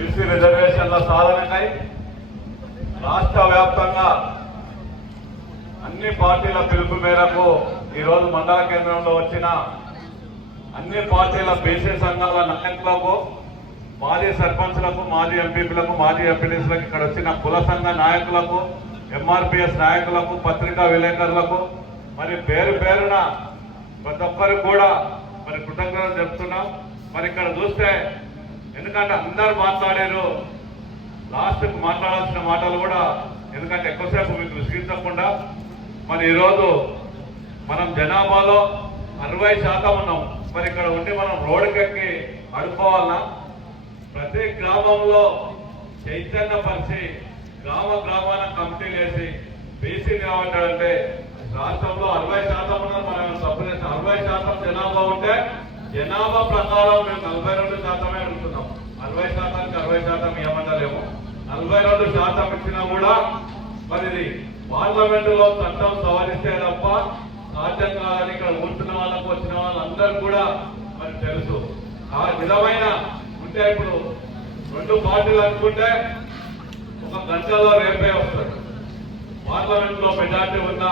BC రిజర్వేషన్ల సాధనకై రాష్ట్ర వ్యాప్తంగా అన్ని పార్టీల పిలుపు మేరకు ఈరోజు మండల కేంద్రంలో వచ్చిన అన్ని పార్టీల బీసీ సంఘాల నాయకులకు, మాజీ సర్పంచ్లకు, మాజీ ఎంపీపీలకు, మాజీ ఎంపీటీసీలకు, ఇక్కడ వచ్చిన కుల సంఘ నాయకులకు, ఎంఆర్పిఎస్ నాయకులకు, పత్రికా విలేకరులకు మరి పేరు పేరున ప్రతి ఒక్కరికి కూడా మరి కృతజ్ఞతలు చెప్తున్నాం. మరి ఇక్కడ చూస్తే ఎందుకంటే అందరు మాట్లాడారు, లాస్ట్కు మాట్లాడాల్సిన మాటలు కూడా ఎందుకంటే ఎక్కువసేపు మీకు విసిగించకుండా మరి ఈరోజు మనం జనాభాలో 60% ఉన్నాం. మరి ఇక్కడ ఉండి మనం రోడ్డుకెక్కి అడుకోవాలన్నా ప్రతి గ్రామంలో చైతన్యపరిచి గ్రామాన కమిటీలు వేసి బీసీని ఏమంటాడంటే రాష్ట్రంలో 60% ఉన్నారు. మనం తప్పు చేస్తే 60% జనాభా ఉంటే జనాభా ప్రకారం మేము 42% అడుగుతున్నాం. 60%కి 60% ఏమంటలేము. 42% ఇచ్చినా కూడా మరి ఇది పార్లమెంటులో చట్టం సవరిస్తే తప్ప సాధ్యం కాదని ఇక్కడ ఉంటున్న వాళ్ళకు వచ్చిన వాళ్ళందరూ కూడా మరి తెలుసు. ఆ విధమైన ఉంటే ఇప్పుడు 2 పార్టీలు అనుకుంటే ఒక గంటలో రేపే వస్తారు. పార్లమెంట్ లో మెజార్టీ ఉన్న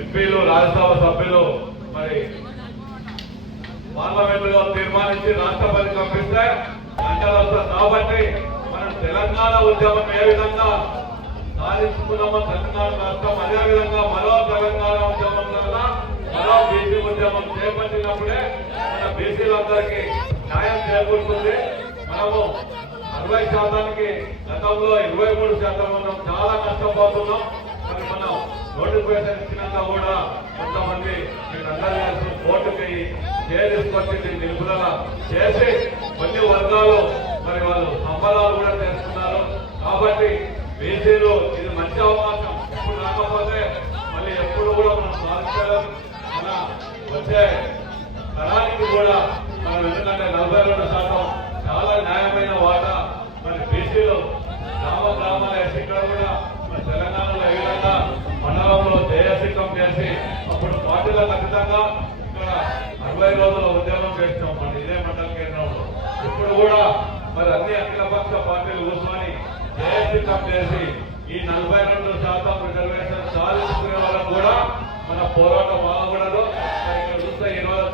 ఎంపీలు, రాజ్యసభ సభ్యులు మరి పార్లమెంట్ లో తీర్మానించి రాష్ట్రపతి పంపిస్తే గంటలు వస్తారు. కాబట్టి మనం తెలంగాణ ఉద్యమం ఏ విధంగా సాధించుకున్నామో తెలంగాణ రాష్ట్రం అదే విధంగా మరో తెలంగాణ ఉద్యమం వల్ల మరో బీసీ ఉద్యమం చేపట్టినప్పుడే మన బీసీలందరికీ న్యాయం చేకూరుతుంది. మనము 60%కి గతంలో 23% ఉన్నాం, చాలా కష్టపోతున్నాం. మరి మనం నోటిఫికేషన్ ఇచ్చినాక కూడా కొంతమంది మీకు అందరూ కోర్టుకి తీసుకొచ్చి నిలుపుదల చేసి కొన్ని వర్గాలు మరి వాళ్ళు సంబరాలు కూడా చేస్తున్నారు. కాబట్టి బీసీలు ఇది మంచి అవకాశం. ఇప్పుడు రాకపోతే మళ్ళీ ఎప్పుడు కూడా మనం సాధించలేం. మన వచ్చే తరానికి కూడా మనం ఎందుకంటే 42% చాలా న్యాయమైన వాటా మరి బీసీలు గ్రామాలు వేసి ఇక్కడ కూడా మన తెలంగాణలో ఏ విధంగా మండలంలో జయసిద్ధం చేసి అప్పుడు పార్టీలో ఖచ్చితంగా ఇక్కడ 60 రోజుల ఉద్యమం చేస్తాం మన ఇదే మండల కేంద్రంలో. ఇప్పుడు కూడా మరి అన్ని అఖిలపక్ష పార్టీలు కూర్చొని జయసిద్ధం చేసి ఈ 42% రిజర్వేషన్ సాధించుకునే వాళ్ళకు కూడా మన పోరాటం ఆగకూడదు. ఇక్కడ చూస్తే ఈరోజు